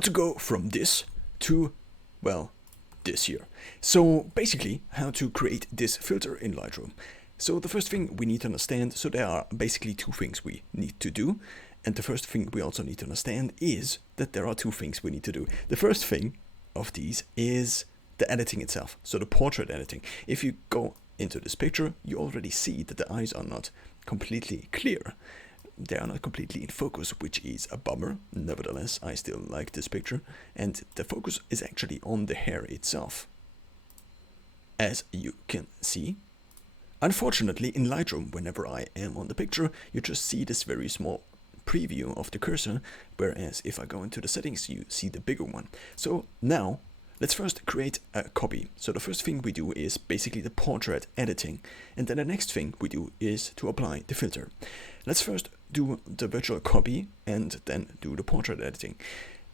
how to go from this to, well, this here. So basically how to create this filter in Lightroom. So the first thing we need to understand, so there are basically two things we need to do. And the first thing we also need to understand is that there are two things we need to do. The first thing of these is the editing itself, so the portrait editing. If you go into this picture, you already see that the eyes are not completely clear. They are not completely in focus, which is a bummer. Nevertheless, I still like this picture. And the focus is actually on the hair itself, as you can see. Unfortunately, in Lightroom, whenever I am on the picture, you just see this very small preview of the cursor, whereas if I go into the settings, you see the bigger one. So now, let's first create a copy. So the first thing we do is basically the portrait editing. And then the next thing we do is to apply the filter. Let's first do the virtual copy and then do the portrait editing.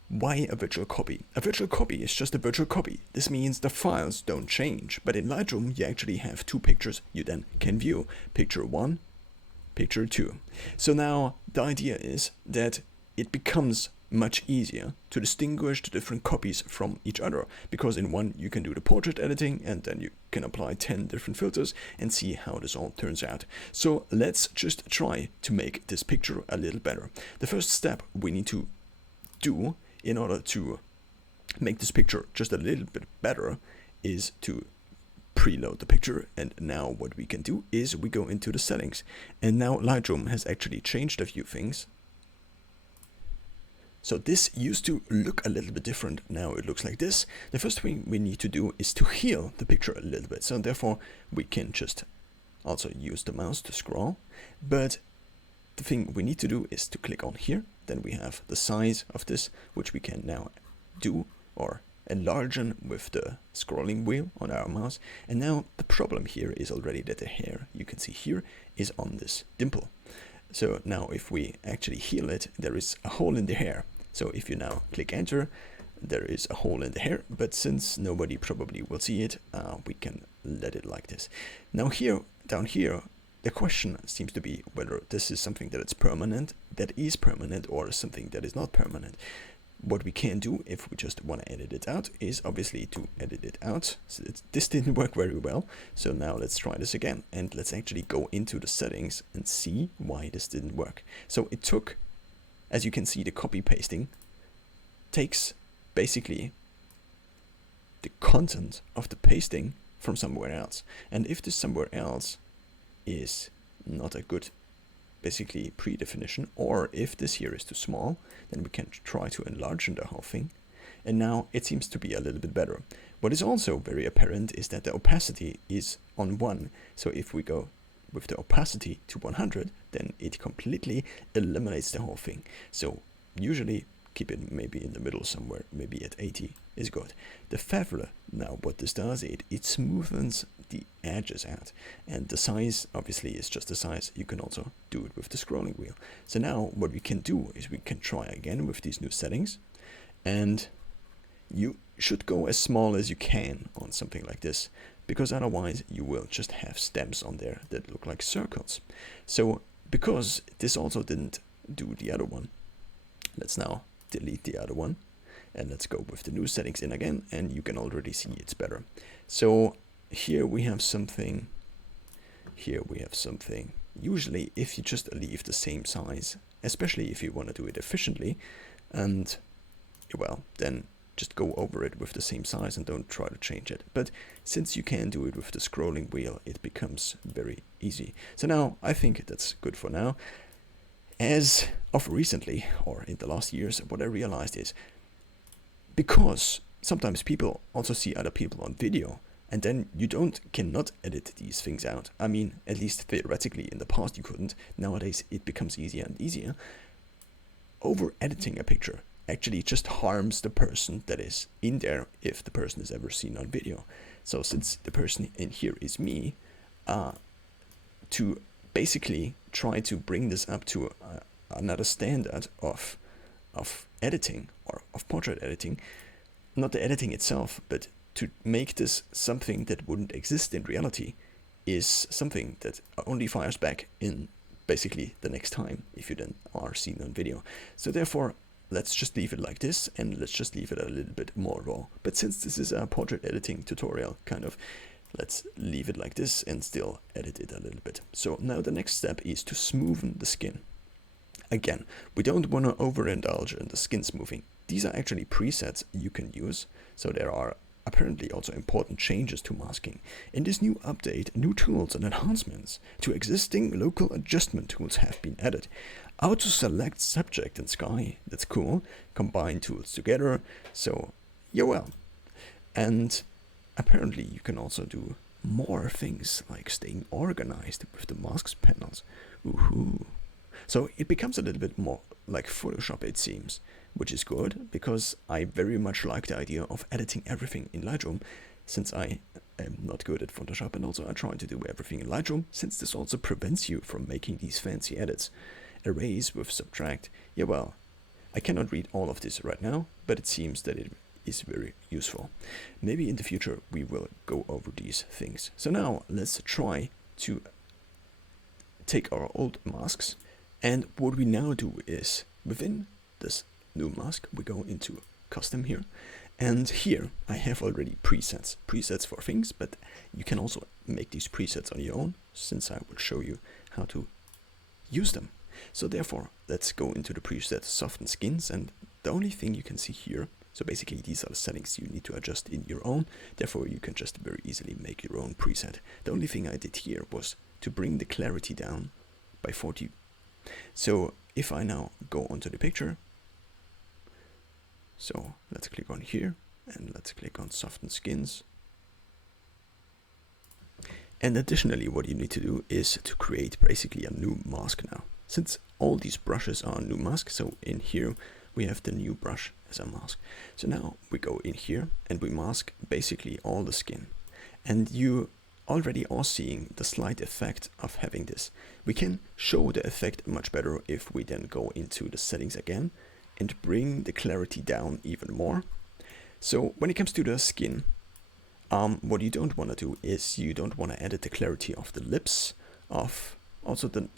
Why a virtual copy? A virtual copy is just a virtual copy. This means the files don't change. But in Lightroom, you actually have two pictures you then can view. Picture 1, picture 2. So now the idea is that it becomes much easier to distinguish the different copies from each other, because in one you can do the portrait editing and then you can apply 10 different filters and see how this all turns out. So let's just try to make this picture a little better. The first step we need to do in order to make this picture just a little bit better is to preload the picture. And now what we can do is we go into the settings, and now Lightroom has actually changed a few things. So this used to look a little bit different. Now it looks like this. The first thing we need to do is to heal the picture a little bit. So therefore we can just also use the mouse to scroll. But the thing we need to do is to click on here. Then we have the size of this, which we can now do or enlarge with the scrolling wheel on our mouse. And now the problem here is already that the hair you can see here is on this dimple. So now if we actually heal it, there is a hole in the hair. So if you now click enter, there is a hole in the hair, but since nobody probably will see it, we can let it like this. Now here, down here, the question seems to be whether this is something that is permanent, or something that is not permanent. What we can do if we just want to edit it out is obviously to edit it out. So this didn't work very well. So now let's try this again, and let's actually go into the settings and see why this didn't work. So it took, as you can see, the copy pasting takes basically the content of the pasting from somewhere else. And if this somewhere else is not a good basically pre-definition, or if this here is too small, then we can try to enlarge the whole thing. And now it seems to be a little bit better. What is also very apparent is that the opacity is on 1. So if we go with the opacity to 100, then it completely eliminates the whole thing. So usually keep it maybe in the middle somewhere, maybe at 80 is good. The feather, now what this does, it smoothens the edges out, and the size obviously is just the size. You can also do it with the scrolling wheel. So now what we can do is we can try again with these new settings, and you should go as small as you can on something like this, because otherwise you will just have stems on there that look like circles. So because this also didn't do the other one, let's now delete the other one, and let's go with the new settings in again, and you can already see it's better. So here we have something, here we have something. Usually if you just leave the same size, especially if you want to do it efficiently, and well, then just go over it with the same size and don't try to change it. But since you can do it with the scrolling wheel, it becomes very easy. So now I think that's good for now. As of recently, or in the last years, what I realized is, because sometimes people also see other people on video, and then you cannot edit these things out. I mean, at least theoretically in the past you couldn't. Nowadays it becomes easier and easier. Over editing a picture actually just harms the person that is in there, if the person is ever seen on video. So since the person in here is me, to basically try to bring this up to another standard of editing, or of portrait editing, not the editing itself, but to make this something that wouldn't exist in reality, is something that only fires back in basically the next time if you then are seen on video. So therefore, let's just leave it like this, and let's just leave it a little bit more raw. But since this is a portrait editing tutorial, kind of, let's leave it like this and still edit it a little bit. So now the next step is to smoothen the skin. Again, we don't want to overindulge in the skin smoothing. These are actually presets you can use, so there are apparently also important changes to masking. In this new update, new tools and enhancements to existing local adjustment tools have been added. Auto select subject and sky, that's cool. Combine tools together, so yeah, well. And apparently you can also do more things like staying organized with the masks panels. Woohoo! So it becomes a little bit more like Photoshop, it seems, which is good because I very much like the idea of editing everything in Lightroom, since I am not good at Photoshop, and also I try to do everything in Lightroom, since this also prevents you from making these fancy edits. Erase with subtract. Yeah, well, I cannot read all of this right now, but it seems that it is very useful. Maybe in the future we will go over these things. So now let's try to take our old masks, and what we now do is within this new mask we go into custom here, and here I have already presets for things, but you can also make these presets on your own, since I will show you how to use them. So therefore, let's go into the preset soften skins, and the only thing you can see here, so basically these are the settings you need to adjust in your own, therefore you can just very easily make your own preset. The only thing I did here was to bring the clarity down by 40. So if I now go onto the picture, so let's click on here, and let's click on soften skins. And additionally, what you need to do is to create basically a new mask now. Since all these brushes are a new mask, so in here we have the new brush as a mask. So now we go in here and we mask basically all the skin. And you already are seeing the slight effect of having this. We can show the effect much better if we then go into the settings again and bring the clarity down even more. So when it comes to the skin, what you don't want to do is you don't want to edit the clarity of the lips, of also the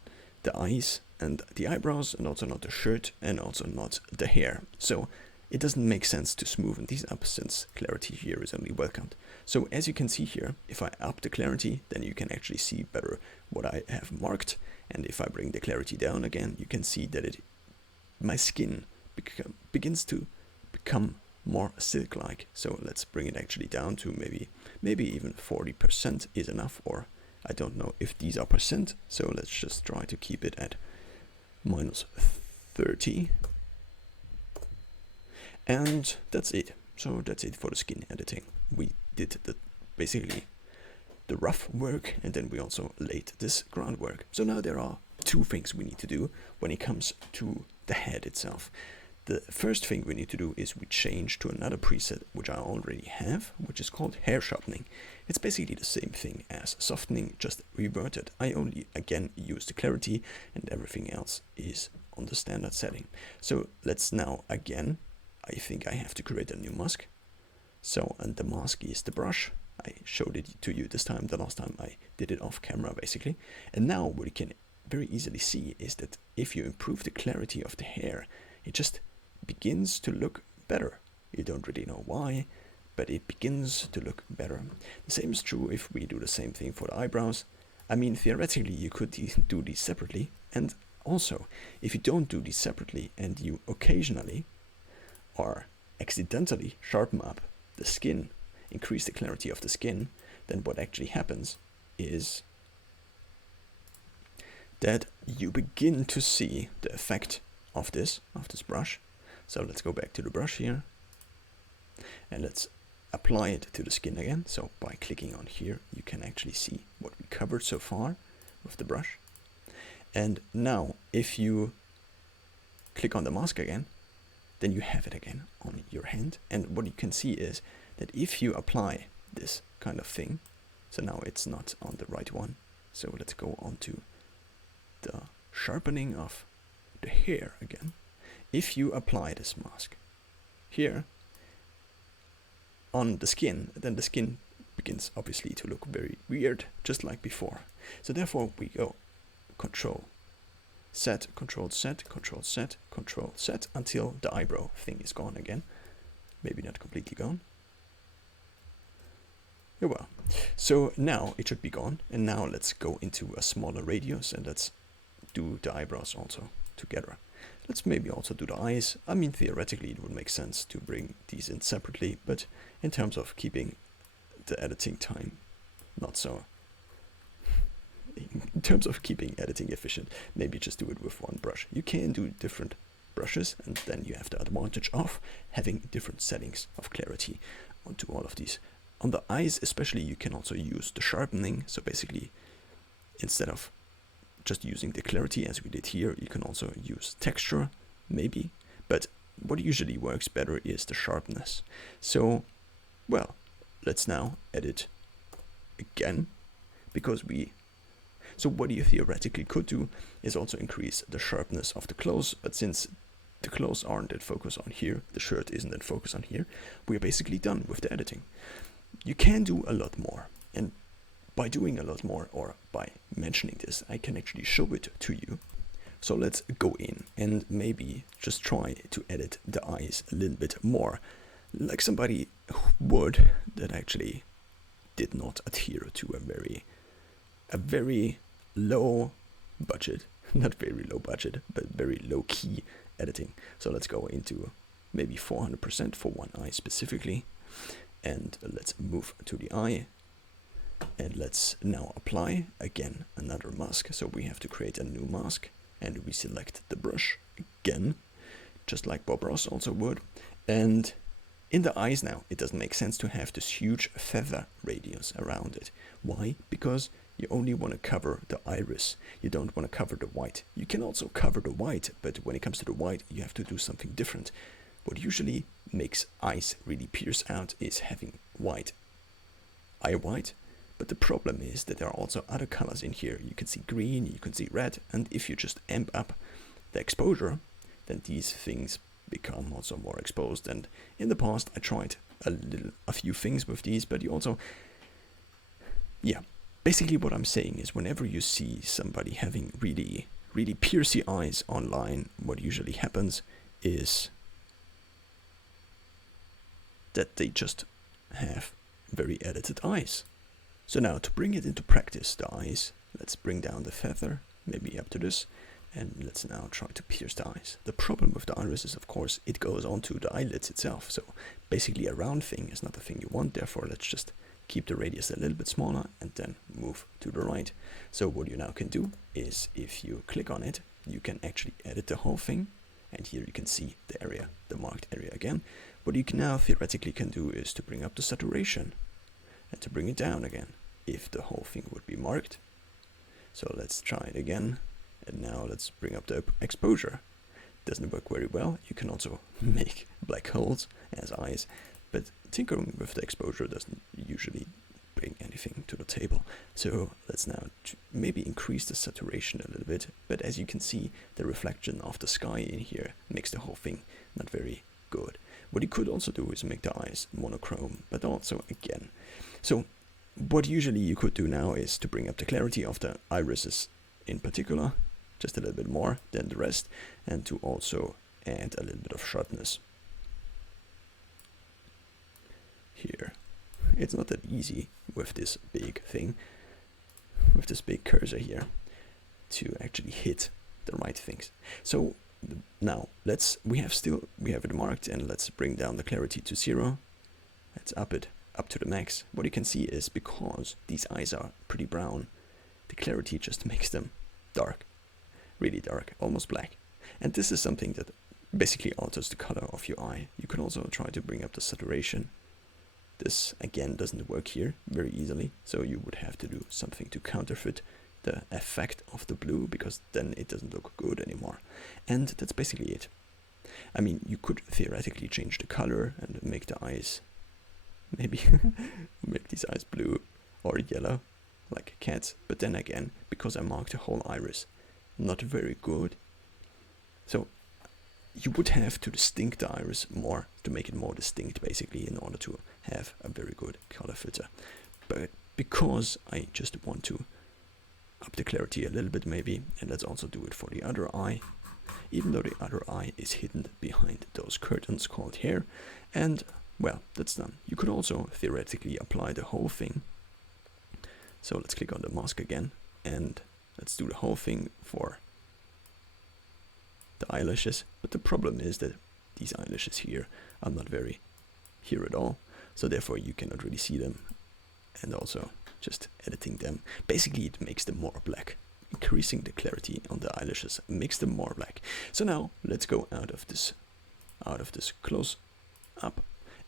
eyes and the eyebrows, and also not the shirt, and also not the hair. So it doesn't make sense to smoothen these up, since clarity here is only welcomed. So as you can see here, if I up the clarity, then you can actually see better what I have marked. And if I bring the clarity down again, you can see that my skin begins to become more silk-like. So let's bring it actually down to maybe even 40% is enough, or I don't know if these are percent, so let's just try to keep it at -30. And that's it. So that's it for the skin editing. We did basically the rough work, and then we also laid this groundwork. So now there are two things we need to do when it comes to the head itself. The first thing we need to do is we change to another preset which I already have, which is called hair sharpening. It's basically the same thing as softening, just reverted. I only again use the clarity, and everything else is on the standard setting. So let's now again, I think I have to create a new mask. So, and the mask is the brush. I showed it to you this time. The last time I did it off camera basically. And now what you can very easily see is that if you improve the clarity of the hair, it just begins to look better. You don't really know why, but it begins to look better. The same is true if we do the same thing for the eyebrows. I mean, theoretically you could do these separately, and also if you don't do these separately and you occasionally or accidentally sharpen up the skin, increase the clarity of the skin, then what actually happens is that you begin to see the effect of this brush. So let's go back to the brush here, and let's apply it to the skin again. So by clicking on here, you can actually see what we covered so far with the brush. And now if you click on the mask again, then you have it again on your hand. And what you can see is that if you apply this kind of thing, so now it's not on the right one. So let's go on to the sharpening of the hair again. If you apply this mask here on the skin, then the skin begins obviously to look very weird, just like before. So therefore we go Control set, control set, control set, control set, until the eyebrow thing is gone again. Maybe not completely gone. Oh well. So now it should be gone, and now let's go into a smaller radius and let's do the eyebrows also together. Let's maybe also do the eyes. I mean, theoretically it would make sense to bring these in separately, but in terms of keeping the editing time not so, in terms of keeping editing efficient, maybe just do it with one brush. You can do different brushes, and then you have the advantage of having different settings of clarity onto all of these. On the eyes especially, you can also use the sharpening. So basically, instead of just using the clarity as we did here, you can also use texture, maybe. But what usually works better is the sharpness. So, well, let's now edit again, because so what you theoretically could do is also increase the sharpness of the clothes, but since the clothes aren't in focus on here, the shirt isn't in focus on here, we're basically done with the editing. You can do a lot more, and by doing a lot more, or by mentioning this, I can actually show it to you. So let's go in and maybe just try to edit the eyes a little bit more, like somebody would that actually did not adhere to a very low budget, not very low budget, but very low key editing. So let's go into maybe 400% for one eye specifically, and let's move to the eye, and let's now apply again another mask. So we have to create a new mask, and we select the brush again, just like Bob Ross also would. And in the eyes now, it doesn't make sense to have this huge feather radius around it. Why? Because you only want to cover the iris. You don't want to cover the white. You can also cover the white, but when it comes to the white, you have to do something different. What usually makes eyes really pierce out is having white, eye white. But the problem is that there are also other colors in here. You can see green, you can see red, and if you just amp up the exposure, then these things become also more exposed. And in the past I tried a few things with these, but you also, yeah, basically what I'm saying is whenever you see somebody having really piercy eyes online, what usually happens is that they just have very edited eyes. So now to bring it into practice, the eyes, let's bring down the feather, maybe up to this, and let's now try to pierce the eyes. The problem with the iris is, of course, it goes onto the eyelids itself. So basically a round thing is not the thing you want. Therefore, let's just keep the radius a little bit smaller and then move to the right. So what you now can do is if you click on it, you can actually edit the whole thing. And here you can see the area, the marked area again. What you can now theoretically can do is to bring up the saturation and to bring it down again if the whole thing would be marked. So let's try it again. And now let's bring up the exposure. Doesn't work very well. You can also make black holes as eyes, but tinkering with the exposure doesn't usually bring anything to the table. So let's now maybe increase the saturation a little bit. But as you can see, the reflection of the sky in here makes the whole thing not very good. What you could also do is make the eyes monochrome, but also again. So what usually you could do now is to bring up the clarity of the irises in particular, just a little bit more than the rest, and to also add a little bit of sharpness here. It's not that easy with this big thing, with this big cursor here, to actually hit the right things. So now we have it marked, and let's bring down the clarity to 0. Let's up it up to the max. What you can see is because these eyes are pretty brown, the clarity just makes them dark. Really dark, almost black. And this is something that basically alters the color of your eye. You can also try to bring up the saturation. This again doesn't work here very easily, so you would have to do something to counterfeit the effect of the blue, because then it doesn't look good anymore. And that's basically it. I mean, you could theoretically change the color and make the eyes, maybe make these eyes blue or yellow like cats, but then again, because I marked the whole iris, not very good. So you would have to distinct the iris more, to make it more distinct basically, in order to have a very good color filter. But because I just want to up the clarity a little bit maybe, and let's also do it for the other eye, even though the other eye is hidden behind those curtains called hair. And well, that's done. You could also theoretically apply the whole thing. So let's click on the mask again, and let's do the whole thing for the eyelashes. But the problem is that these eyelashes here are not very here at all, so therefore you cannot really see them. And also just editing them, basically it makes them more black. Increasing the clarity on the eyelashes makes them more black. So now let's go out of this close up,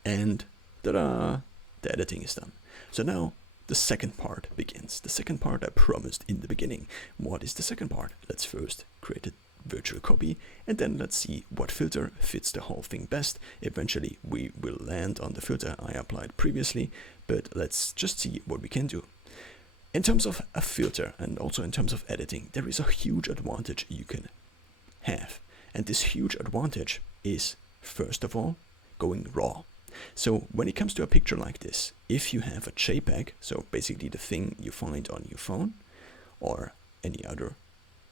and ta-da! The editing is done. So now the second part begins. The second part I promised in the beginning. What is the second part? Let's first create a virtual copy, and then let's see what filter fits the whole thing best. Eventually we will land on the filter I applied previously, but let's just see what we can do. In terms of a filter and also in terms of editing, there is a huge advantage you can have. And this huge advantage is, first of all, going raw. So when it comes to a picture like this, if you have a JPEG, so basically the thing you find on your phone or any other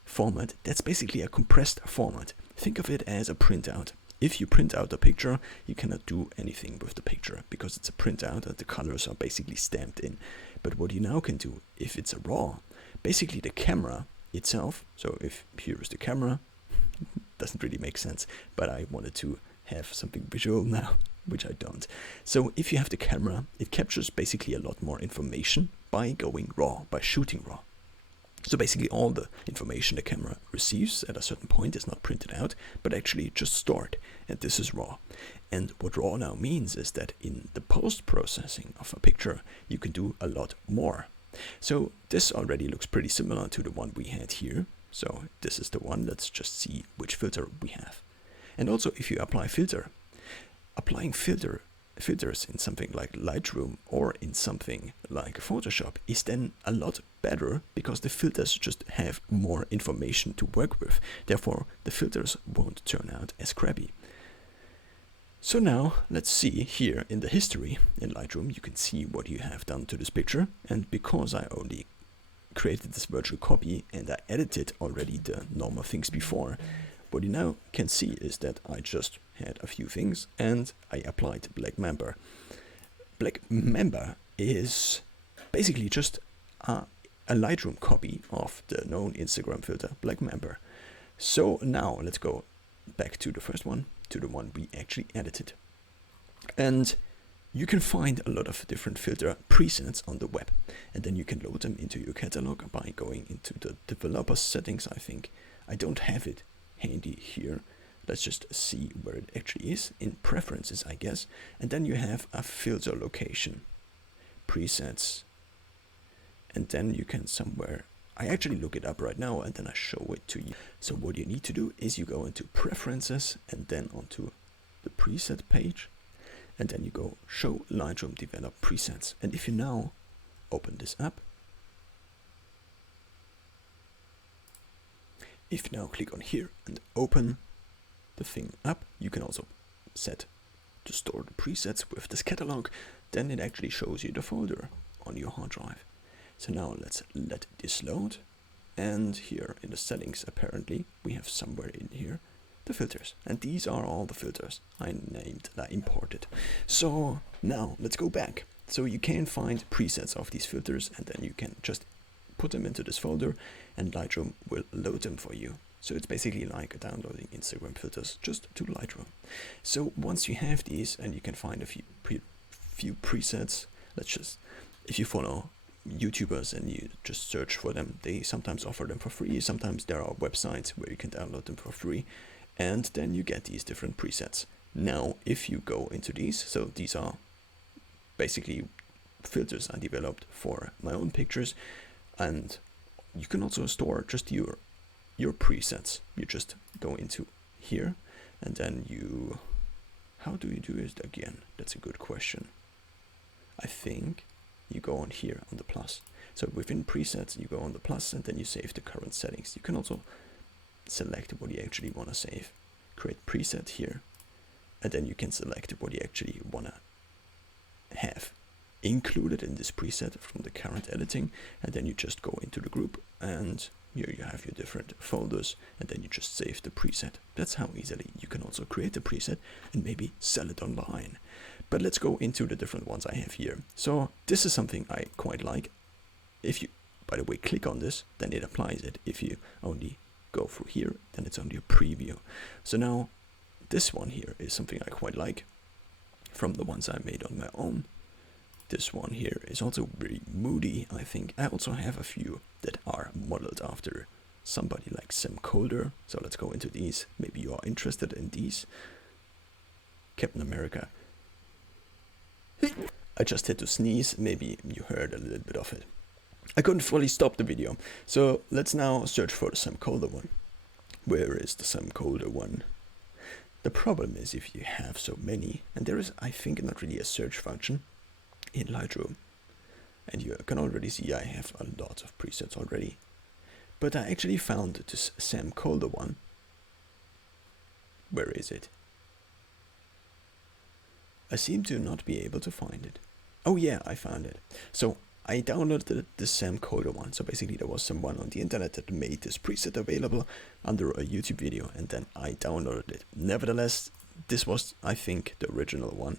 format, that's basically a compressed format. Think of it as a printout. If you print out a picture, you cannot do anything with the picture because it's a printout and the colors are basically stamped in. But what you now can do, if it's a raw, basically the camera itself, so if here is the camera, doesn't really make sense, but I wanted to have something visual now, which I don't. So if you have the camera, it captures basically a lot more information by going raw, by shooting raw. So basically all the information the camera receives at a certain point is not printed out, but actually just stored, and this is raw. And what raw now means is that in the post-processing of a picture, you can do a lot more. So this already looks pretty similar to the one we had here. So this is the one. Let's just see which filter we have. And also if you apply filter, applying filters in something like Lightroom or in something like Photoshop is then a lot better because the filters just have more information to work with. Therefore, the filters won't turn out as crappy. So now let's see here in the history in Lightroom, you can see what you have done to this picture. And because I only created this virtual copy and I edited already the normal things before, what you now can see is that I just had a few things and I applied Black Mamba. Black Mamba is basically just a Lightroom copy of the known Instagram filter Black Mamba. So now let's go back to the first one, to the one we actually edited. And you can find a lot of different filter presets on the web, and then you can load them into your catalog by going into the developer settings. I think I don't have it handy here. Let's just see where it actually is, in preferences I guess, and then you have a filter location, presets, and then you can somewhere, I actually look it up right now and then I show it to you. So what you need to do is you go into preferences and then onto the preset page, and then you go show Lightroom develop presets. And if you now open this up, if you now click on here and open the thing up, you can also set to store the presets with this catalog. Then it actually shows you the folder on your hard drive. So now let's let this load. And here in the settings, apparently we have somewhere in here the filters. And these are all the filters I imported. So now let's go back. So you can find presets of these filters and then you can just put them into this folder and Lightroom will load them for you. So it's basically like downloading Instagram filters just to Lightroom. So once you have these and you can find a few presets, let's just, if you follow YouTubers and you just search for them, they sometimes offer them for free. Sometimes there are websites where you can download them for free, and then you get these different presets. Now, if you go into these, so these are basically filters I developed for my own pictures, and you can also store just your presets. You just go into here and then you, how do you do it again? That's a good question. I think you go on here on the plus. So within presets, you go on the plus and then you save the current settings. You can also select what you actually want to save. Create preset here, and then you can select what you actually want to have included in this preset from the current editing, and then you just go into the group and here you have your different folders, and then you just save the preset. That's how easily you can also create a preset and maybe sell it online. But let's go into the different ones I have here. So this is something I quite like. If you, by the way, click on this, then it applies it. If you only go through here, then it's only a preview. So now this one here is something I quite like from the ones I made on my own. This one here is also very moody, I think. I also have a few that are modeled after somebody like Sam Colder. So let's go into these. Maybe you are interested in these. Captain America. I just had to sneeze. Maybe you heard a little bit of it. I couldn't fully stop the video. So let's now search for the Sam Colder one. Where is the Sam Colder one? The problem is if you have so many, and there is, I think, not really a search function in Lightroom. And you can already see I have a lot of presets already. But I actually found this Sam Colder one. Where is it? I seem to not be able to find it. Oh yeah, I found it. So I downloaded the Sam Colder one. So basically there was someone on the internet that made this preset available under a YouTube video, and then I downloaded it. Nevertheless, this was, I think, the original one.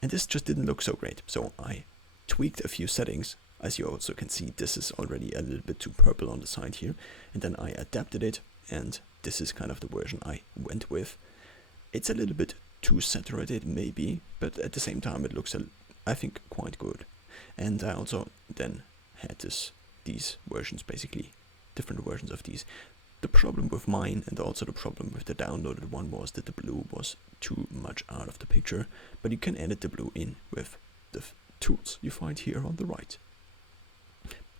And this just didn't look so great. So I tweaked a few settings. As you also can see, this is already a little bit too purple on the side here. And then I adapted it, and this is kind of the version I went with. It's a little bit too saturated maybe, but at the same time it looks, I think, quite good. And I also then had these versions, basically different versions of these. The problem with mine and also the problem with the downloaded one was that the blue was too much out of the picture, but you can edit the blue in with the tools you find here on the right.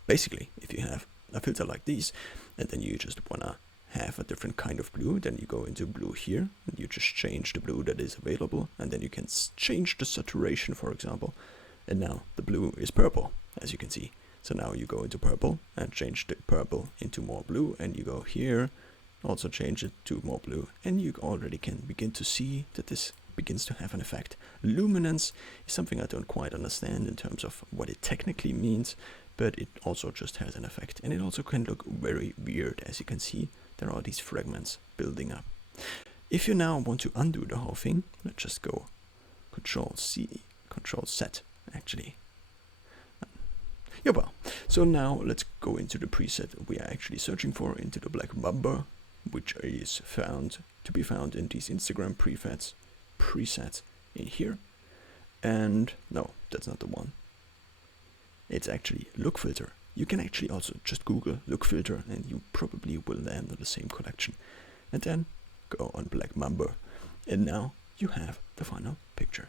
Basically, if you have a filter like these, and then you just wanna have a different kind of blue, then you go into blue here, and you just change the blue that is available, and then you can change the saturation, for example, and now the blue is purple, as you can see. So now you go into purple and change the purple into more blue, and you go here, also change it to more blue, and you already can begin to see that this begins to have an effect. Luminance is something I don't quite understand in terms of what it technically means, but it also just has an effect, and it also can look very weird. As you can see, there are these fragments building up. If you now want to undo the whole thing, let's just go Control C, Control Z, actually. Yeah, well, so now let's go into the preset we are actually searching for, into the Black Mamba, which is to be found in these Instagram presets in here. And no, that's not the one. It's actually Look Filter. You can actually also just Google Look Filter and you probably will land on the same collection. And then go on Black Mamba. And now you have the final picture.